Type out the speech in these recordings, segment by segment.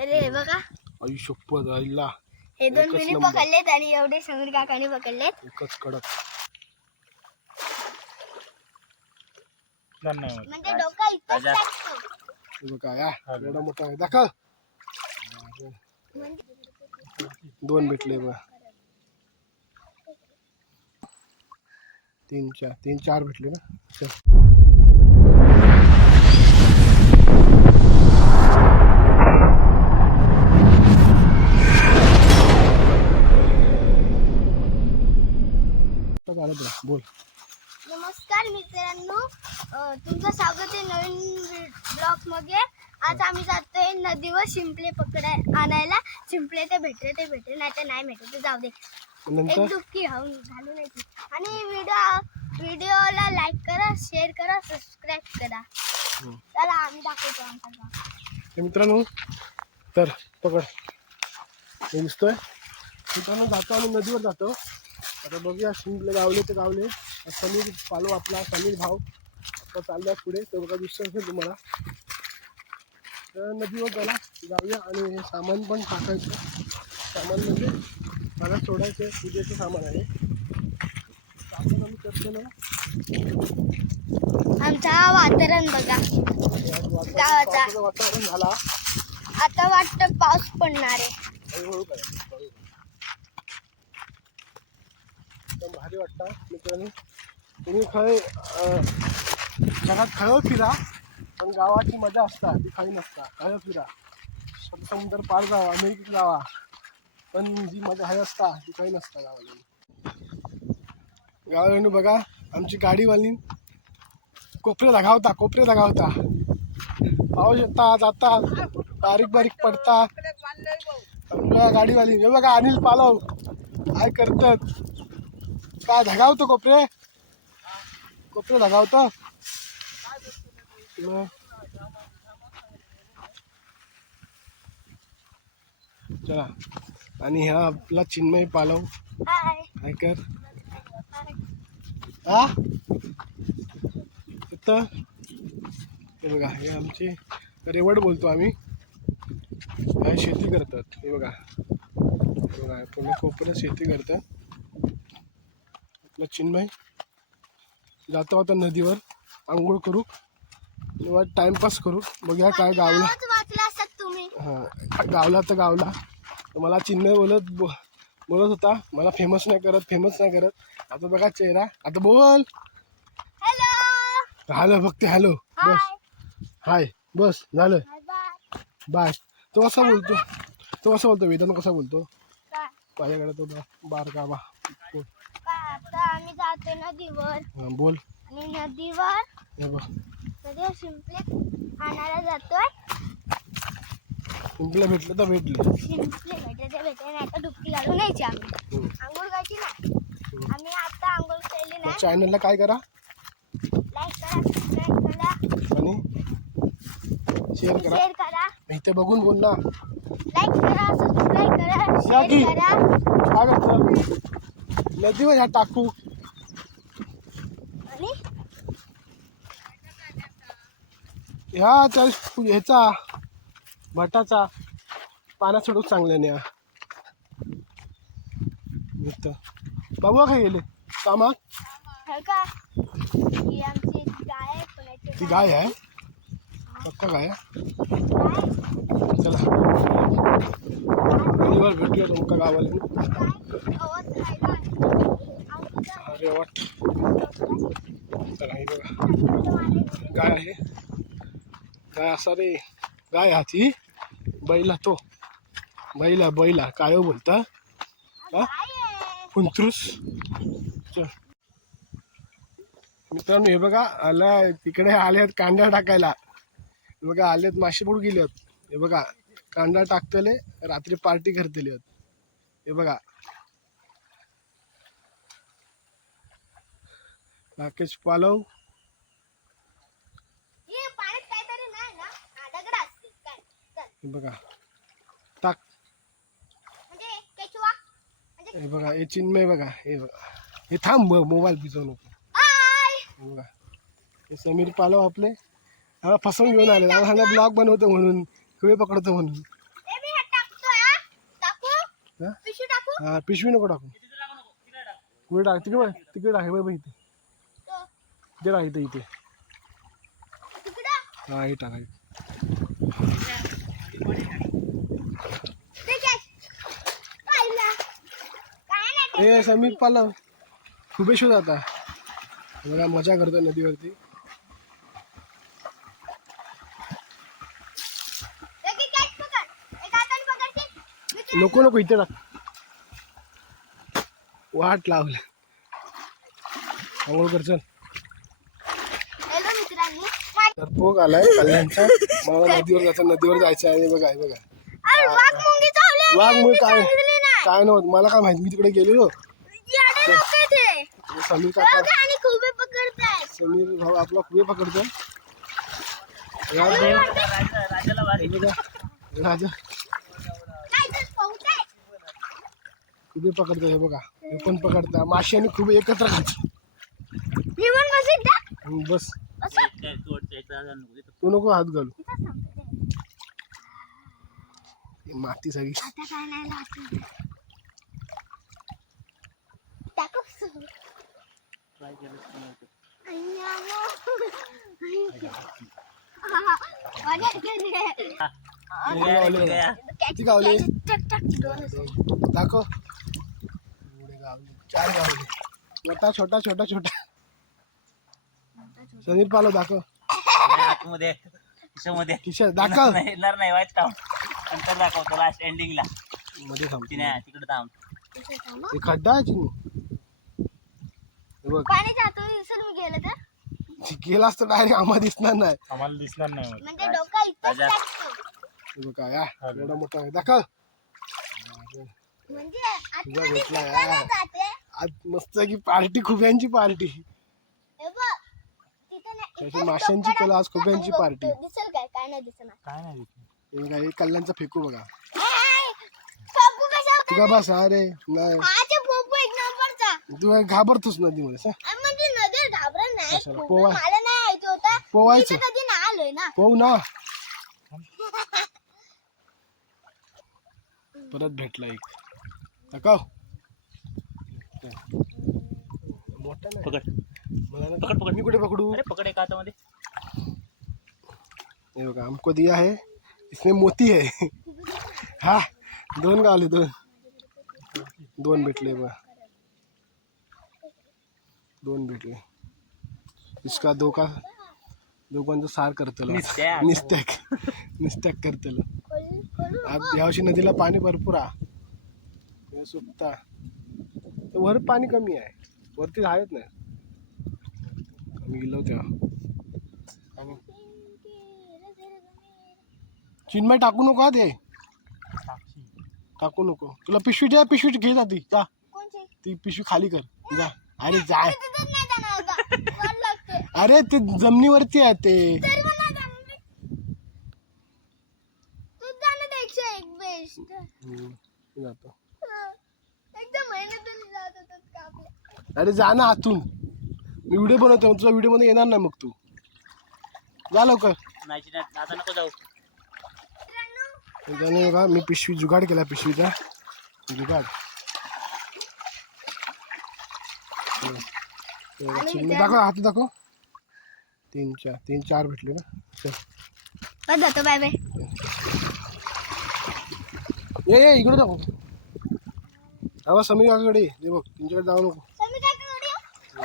अरे हे बघा. आई शपथ आईला. हे दोन मिनी नंबर. पकडलेत आणि एवढे समीर काकाने पकडलेत. एकच कडक. म्हणजे डोका इथंच राजा. टाकतो. बघा या. एवढा मोठा आहे. दाखव. दोन भेटले बघा. तीन चार तीन चार भेटले ना? चल. आता झालं तुला बोल. नमस्कार मित्रांनो. तुमचं स्वागत आहे नवीन ब्लॉगमध्ये आज आम्ही जातोय नदीवर शिंपले पकडाय आणायला. शिंपले ते भेटले ते भेटले नाही तर नाही भेटले ते जाऊ दे. एक घालून यायची. आणि व्हिडिओ व्हिडिओला लाईक करा शेअर करा सबस्क्राईब करा. हम्म. चला आम्ही दाखवतो आमचा. तर मित्रांनो तर पकड. हे दिसतोय? मित्रांनो जातो आम्ही नदीवर जातो. आता बघूया शिंपले गावले ते गावले. समीर पालो आपला समीर भाव आता चाललाय पुढे. तो बघा दिसतो असेल तुम्हाला. तर नदीवर चला जाऊया आणि हे सामान पण टाकायचं. सामान म्हणजे मला सोडायचं आहे, पूजेचं सामान आहे. तर आपण आम्ही करतो ना. आमचा वातावरण बघा. गावाचा. वातावरण झाला. आता वाटतं पाऊस पडणार आहे. हळूहळू करा हळूहळू. एकदम भारी वाटतं. मित्रांनो तुम्ही खय जगात खळं फिरा पण गावाची मजा असता ती खाई नसता. खळं फिरा समुद्र पार जावा अमेरिकेत जावा पण जी मजा हवी असता ती काही नसता गावाला. गावाला बघा आमची गाडीवाली कोपऱ्याला गावता कोपरे गावता पाऊस येता जाता बारीक बारीक पडता गाडीवाली हे बघा अनिल पालव. काय करतात? काय धगावतो कोपरे? कोपरे धगावतो. चला. आणि हा आपला चिन्मय पालव. हाय काय कर? हा? हे बघा हे आमचे रेवड बोलतो आम्ही. काय शेती करतात? हे बघा. बघा पुणे कोपऱ्यात शेती करतात. आपलं चिन्मय. जातो आता नदीवर आंघोळ करू. किंवा टाइमपास करू. बघूया काय गावला. हा गावला तर गावला. तर मला चिन्मय बोलत बो- बोलत होता. मला फेमस नाही करत फेमस नाही करत. आता बघा चेहरा. आता बोल. हॅलो फक्त हॅलो बस. हाय बस झालं. बाय तो कसा बोलतो? तो कसा बोलतो? वेदांत कसा बोलतो? माझ्याकडे तो बा- बारका बा बोल काय आता आम्ही जातो नदीवर. हा, बोल. आणि नदीवर हे बघ. नदीवर शिंपले आणायला जातोय. तुमला भेटलं तर भेटलं. शिंपले भेटायचे भेटायचे नाही तर डुबकी घालून यायची आम्ही. आंघोळ करायची ना आम्ही आता आंघोळ केली मग ना चॅनलला काय करा? लाईक करा सबस्क्राईब करा. आणि शेअर करा. शेअर करा. इथे बघून बोल ना लाईक करा सबस्क्राईब करा. शेअर करा. काय करतो? नदीवर ह्या टाकू. ह्या त्या ह्याचा भटाचा चांगल्याने हा. इथं. बाबा काय गेले? कामात हे ती गाय. आहे? पक्का गाय चला. नदीवर भेटूया तुमका गावाला. अरे वाट चला हे बघा. गाय आहे. गाय असा रे. गाय हा ती. बैला तो. बैला बैला काय हो बोलता? हा? गाय मित्रांनो हे बघा आला तिकडे आले आहेत कांदा टाकायला. हे बघा आलेत मासे पुढे गेले हे बघा कांदा टाकतले रात्री पार्टी करतले हे बघा. राकेश पालव. बघा. टाक. म्हणजे म्हणजे हे बघा हे चिन्मय बघा. हे बघा. हे थांब मोबाईल भिजवू नको. बघा. हे समीर पालव आपले. फसवून घेऊन आले. हा ब्लॉग बनवतो म्हणून. किळे पकडतो म्हणून. ए हा? पिशवी टाकू? हा पिशवी नको टाकू. कुठे टाक तिकडे बघ, तिकडे टाक हे बघ इथे. तो, इथे टाक इथे इथे. तिकडं? हा हे टाका ते घे. पाहिलं. काय नाही ते. ए समीर पाला खुबेशो जाता बघा मजा करतो नदीवरती ते घे, catch पकड. एका हाताने पकडते. दुसऱ्या- नको नको इथे टाक वाट लावलं. आंघोळ कर चल. हॅलो मित्रांनी. मा- तर पोग आलाय कल्याणचा. मला नदीवर जायचं नदीवर जायचं आहे बघा हे बघा. वाघ मुळे काय. काय नव्हतं? मला काय माहिती? मी तिकडे गेलेलो. समीर काका. समीर भाऊ आपला खुबे पकडतो राज भाऊ, हे बघा, राजा काय ते पवताय? खुबे पकडतो हे बघा हे पण पकडता माशी आणि खुबे एकत्र खात? बस असं. तू नको हात घालू. हे माती सगळी आता चार गावले मोठा छोटा छोटा छोटा समीर पालो दाखव. आतमध्ये खिशामध्ये किशोर दाखव. नाही येणार नाही वाईट काम. नंतर दाखवतो लास्ट एंडिंगला मध्ये थांब. तिने तिकडे थांब. थांबा. हे खड्डा आहे चिनी हे बघ. पाण्याच्या गेलं तर? गेलास तर डायरेक्ट आम्हाला दिसणार नाही. आम्हाला दिसणार नाही. म्हणजे डोका बघा या एवढा मोठा आहे. दाखव. म्हणजे आज मस्त की पार्टी खुब्यांची पार्टी. हे त्याची माशांची कला आज खुब्यांची पार्टी. दिसेल काय? काय नाही दिसणार काय नाही. हे हे कल्याणचा फेकू बघा. तू का बस? अरे नाही. आचे पोपू एक नंबरचा. तू काय घाबरतोस नदीमध्ये सा आणि म्हणजे नदीत घाबरत नाही. कशाला? पोपू पोवा. मला नाही यायचं होतं. पोवायचं. मी तर कधी नाही आलोय ना. पाहू ना. परत भेटला एक. दाखव मोठा नाही पकड। पकड, पकड. मी कुठे पकडू। अरे पकड एका हातामध्ये हे बघा हमको दिया है। इसमें मोती है। हा दोन गावले दोन। दोन भेटले बघा दोन भेटले। इसका दो का दोघांचं सार करतलं। निस्त्याक. निस्त्याक निस्त्याक करतलं। खोल- खोलू। आज यावर्षी नदीला पाणी भरपूर आहे हे वर पाणी कमी आहे. वरती आहेत ना. आम्ही गेलो तेव्हा चिन्मय टाकू नको हा ते. टाकू नको. तुला पिशवी द्या पिशवी घे जा ती. जा. ती पिशवी खाली कर. जा. अरे जाय नाही अरे ते जमिनीवरती आहे ते. तरी पण नाही जाणार मी. तूच जाणार एकशे एक बेस्ट हम्म, मी जातो एकदम मेहनतून जात होतात का आपल्या अरे जा ना आतून मी व्हिडिओ बनवतो तुझा व्हिडिओमध्ये येणार नाही मग तू. जा लवकर. नाही चिन्ह, आता नको जाऊ. मित्रांनो त्याने बघा मी पिशवी जुगाड केला पिशवीचा. जुगाड. हे बघा, चिमणी दाखव हात दाखव. तीन चार तीन चार भेटले ना. चल. बस जातो बाय बाय ये ये इकडे दाखव. अहो समीर काकाकडे ये. हे बघ तुमच्याकडे जाऊ नको तर मी काय करू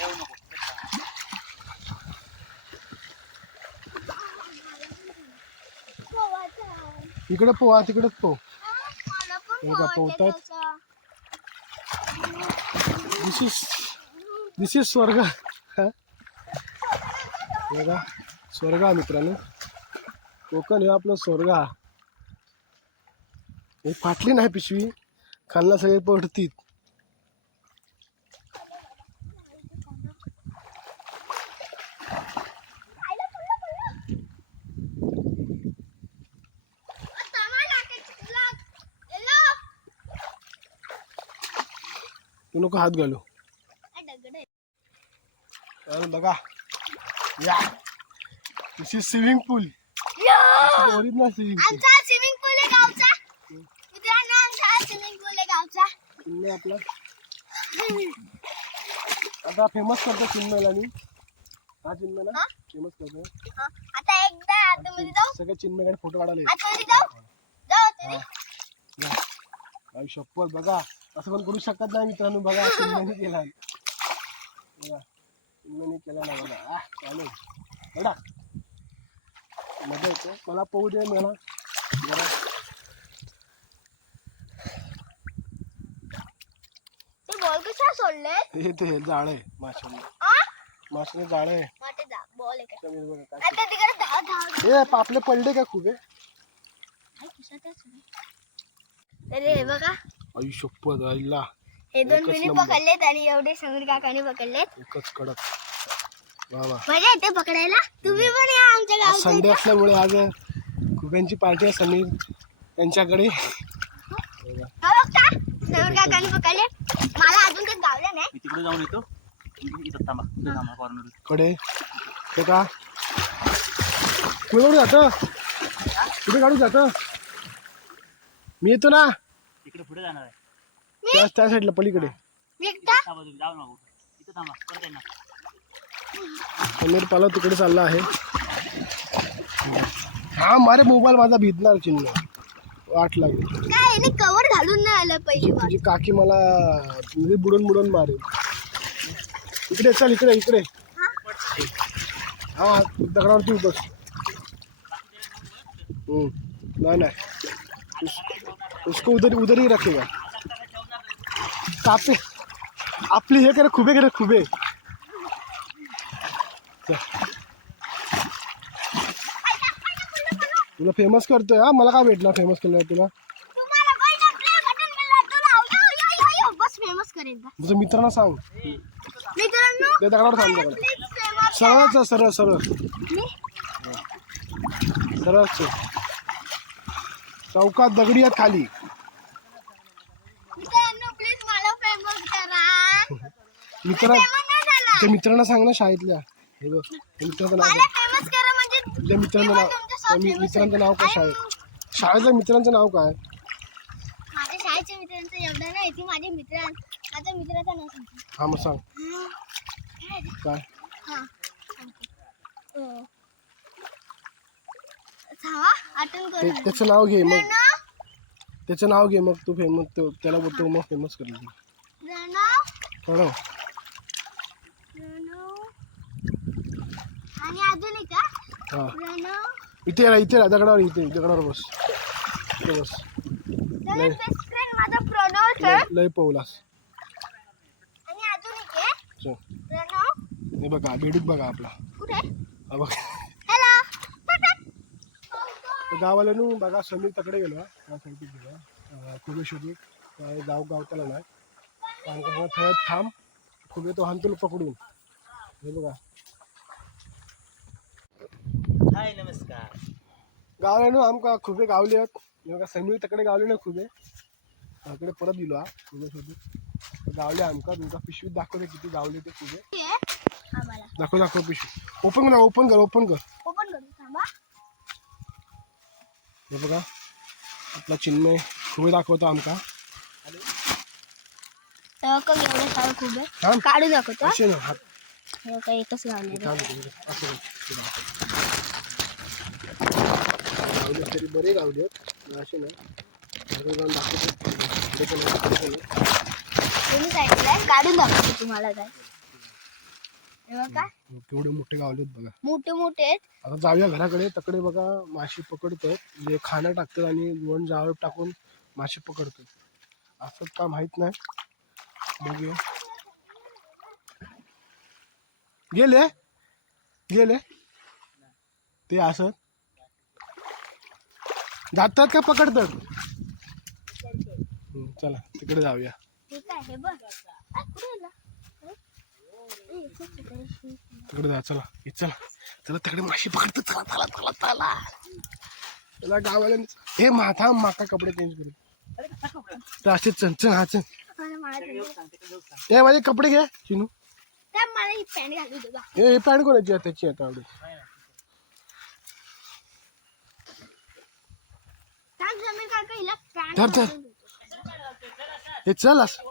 येऊ नको इकडे पोहा तिकडेच पो मला पण हे का, पोहायचं पोहतात? दिस इज दिस इज स्वर्ग? बघा स्वर्ग हा मित्रांनो. कोकण हे आपलं स्वर्ग हा. फाटली नाही पिशवी. खालना सगळे पडतील खायला पडलं, पडलं. आता मला टाकायचं. लाग. येलो. तू नको हात घालू. आहे. आणि बघा. या. This is swimming pool! Original swimming pool आमचा स्विमिंग पूल आहे गावचा. मित्रांनो आमचा चिन्मय आपला. आता फेमस करतो चिन्मयला मी हा चिन्मय ना हा? फेमस करतो. आता एकदा आतमध्ये जाऊ. सगळे चिन्मयकडे फोटो काढायला. आतमध्ये जाऊ. जाऊ बघा. असं पण करू शकत नाही मित्रांनो. बघा चिन्मयने केला. बघा केला ना बघा. आह, चालेल. बघा. मजा येते. मला पोहू दे मला. जरा. ते बॉल कशा सोडले? हे ते जाळ आहे माशाने. आ? माशाने जाळ आहे. माटे जा बॉल आहे का? त्यामुळे बघा काय आता तिकडे धाव धाव पापले पडले का खूप आहे काय कशातच नाही. अरे हे बघा. शप्पथ आईला. हे दोन एकच मिनी नंबर. पकडलेत आणि एवढे समीर काकाने पकडलेत. एकच कडक. वा वा. मजा येते पकडायला. तुम्ही पण या आमच्या आज गावात संडे असल्यामुळे आज खुब्यांची पार्टी आहे समीर यांच्याकडे. हा बघता समीर काकाने पकडले. मला अजून काही गावलं नाही. मी तिकडे जाऊन येतो. इथं थांबा. इथं थांबा कॉर्नरकडे. ते का? कुठे काढू जातं कुठे काढू जातं? मी येतो ना. तिकडे पुढे जाणार आहे. त्या त्या साईडला पलीकडे. एकटा? थांबा तुम्ही जाऊ नको. इथं थांबा परत आहे ना समीर पाला तिकडे चालला आहे. हा मारे मोबाईल माझा भिजणार चिन्ह. वाट लागली. काय याने कवर घालून नाही आलं पहिली बार तुझी काकी मला म्हणजे बुडून बुडून मारेल. इकडे चल इकडे इकडे. हा? दगडावरती बस. हम्म, नाही नाही. उसको उधर उधर ही रखेगा। कापे आपली हे करे खुबे करे खुबे. तुला फेमस करतोय हा? मला काय भेटणार फेमस केलं तुला. तुझ्या मित्रांना सांग. ते दगडावर famous सरळच सरळ सरळ. सरळच. चौकात दगडी आहेत खाली मित्रांनो प्लीज मला फेमस करा मित्र त्या मित्रांना सांग ना शाळेतल्या. हे बघ मित्राचं नाव म्हणजे त्या मित्रांचं नाव मित्रांचं नाव काय शाळेत? शाळेतल्या मित्रांचं नाव काय? माझ्या शाळेच्या मित्रांचं एवढं नाही ती माझे मित्र माझ्या मित्राचं नाव हा मग सांग. काय? हा त्याचं नाव घे मग. त्याचं नाव घे मग तू फेमस त्याला बोलतो मग फेमस करेल प्रणव आणि अजून एक का हा. इथे राहा इथे राहा दगडावर इथे दगडावर बस. इथे बस. लय. लय पवलास चल. हे बघा बेडूक बघा आपला. हा बघ. हॅलो गावाला बघा समीर तकडे गेलो हा. त्या साईडला गेलो कुबेश्वरी. काय गाव गाव त्याला नाही आणि थांब. खुबे तो हानतुल पकडून. हे बघा. हाय नमस्कार। गावाला आमका खुबे गावले आहेत हे बघा समीर तकडे गावले ना खुबे. तकडे परत दिलो हा कुबेश्वरी गावले आमका तुमका पिशवीत दाखवते किती गावले ते खुबे. आम्हाला. दाखव दाखव पिशवी. ओपन कर ओपन कर ओपन कर. ओपन करू थांबा. हे बघा आपला चिन्मय खुबे दाखवतो आमका. तेव्हा कमी एवढं सारं थांब. काढून दाखवतो. असे ना हात काय एकच लावले थांब असं. गावले तरी बरे गावले असे ना घरी जाऊन दाखवतो. तुम्ही सांगितलंय काढून दाखवतो तुम्हाला काय. केवढे मोठे गावलेत बघा. मोठे मोठे आहेत. आता जाऊया घराकडे. तकडे बघा माशी पकडतात म्हणजे खाणं टाकतात आणि वन जाळ टाकून माशी पकडतात असं का माहीत नाही. बघूया. गेले? गेले? ते असं. जातात का पकडतात? चला तिकडे जाऊया. तिकडे जा चला चला. चला तिकडे माशी पकडतात. चला चला चला चला. चला गावाला हे माथा माका कपडे चेंज करू. तर असे चल चल हा माहीत हे माझे कपडे घे चिनू. ही पॅन्ट कोणाची त्याची आता आवडे सांग समीर काका हिला धर, धर. हे चल असं.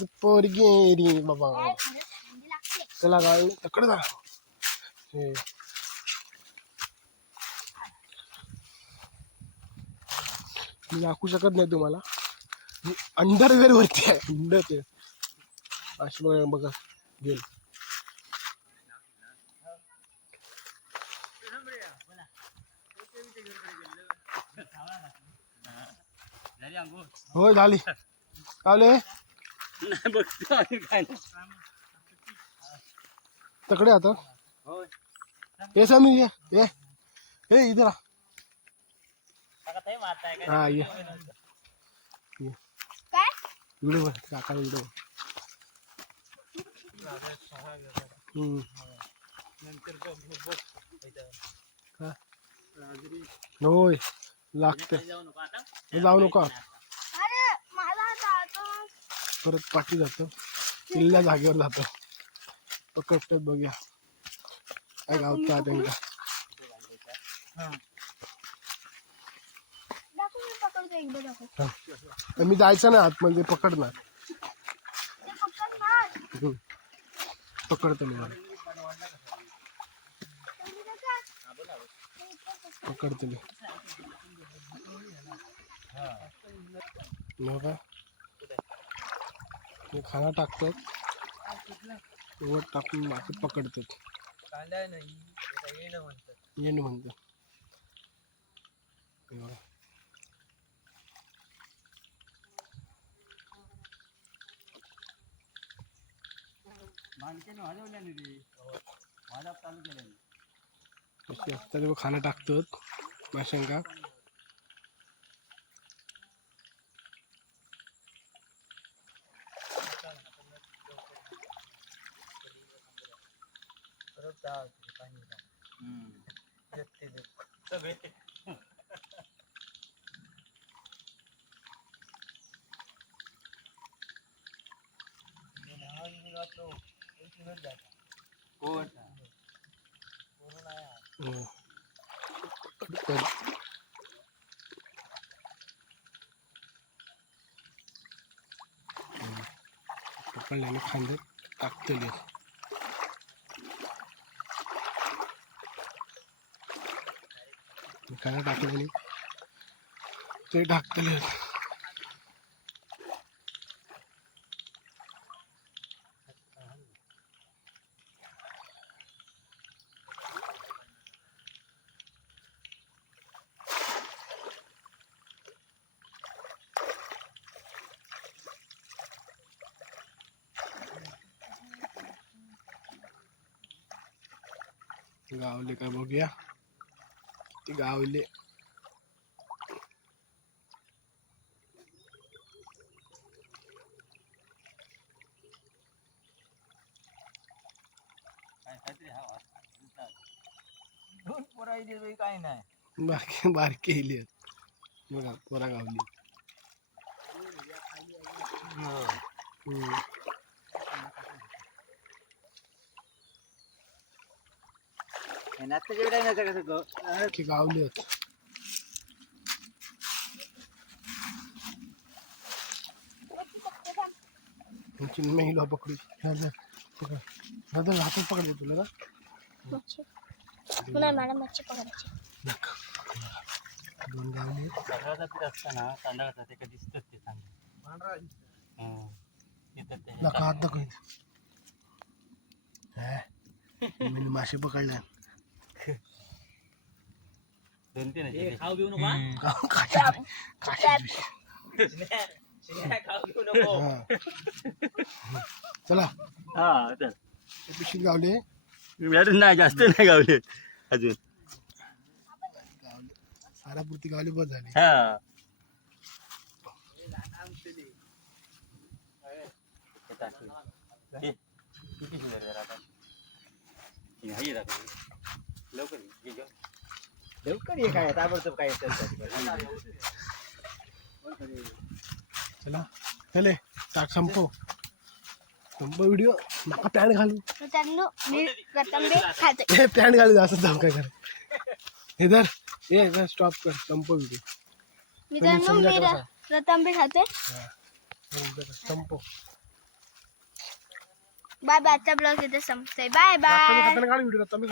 तू पोरगी आहे रे बाबा. चला गावी तकडे जा. हे. मी दाखवू शकत नाही तुम्हाला. अंडरवेअर वरती आहे. अंडर ते अशी बघा बघा गेल. होय झाली. कावले? नाही बघतो आणि काय नाही. तकडे आता. होय. ये समी ये ये. हे इधर आ. हा ये. ये. काय? व्हिडिओ बघ काका व्हिडिओ हम्म. का? होय. लागते जाऊ नको आता. हे जाऊ नका. अरे मला जातो परत पाठी जातो. किल्ल्या जागेवर जातो. पकडतात बघूया. काय गावता त्यांना दाखव मी पकडतो एकदा दाखव. तर मी जायचं ना आतमध्ये पकडणार. ते पकड ना हम्म. पकडतो मी. थंडी लागते. पकडतो मी. हो का मी खाना टाकतात. वर टाकून मासे पकडतात. येणं म्हणतो हे बघा. माणसाने वाजवल्या नाही रे. वाजव चालू केलं कशी असतात ते खाना टाकतात. माशांका. सगळे कोण हम्म. पकडतात. हम्म. पकडल्याने खांदे टाकतले खाना टाकल्याने ते टाकतले गावले काय बघूया. गावले काय काहीतरी हा दोन पोरा काय नाही बारके बारके इली आहेत. बघा पोरा गावली हम्म. आत्ताच्या वेळेला नाही कसं ग की गावली आहेत चिन्ह हिला पकडी. दादा हातात पकडले तुला का मला मच्छी पकडायची. दोन गावले. असताना तांदळाचा ते कधी दिसतात ते चांगले हं. येतात ते नका हात दाखव. मी मासे पकडल्या दोन तीन आहेत. खाऊ घेऊ नका काशी काशी खाऊ घेऊ नको. हा. चला. हा पिशवीत गावले. अजून नाही जास्त नाही गावले. अजून. सारापुरती गावली बस झाली. हा. हे, किती जरा आता? हे. लवकर ये. लवकर ये काय? ताबडतोब काय चला. चले संपव. संपव व्हिडिओ नका पॅन्ट घालू. मित्रांनो मी खाते. हे पॅन्ट घालू असं जाऊ काय कर हे धर. हे स्टॉप कर. संपव व्हिडिओ मित्रांनो मी खाते. संपो बाय बाय आजचा ब्लॉग इथे संपतोय. Bye bye. खाताना काढ व्हिडिओ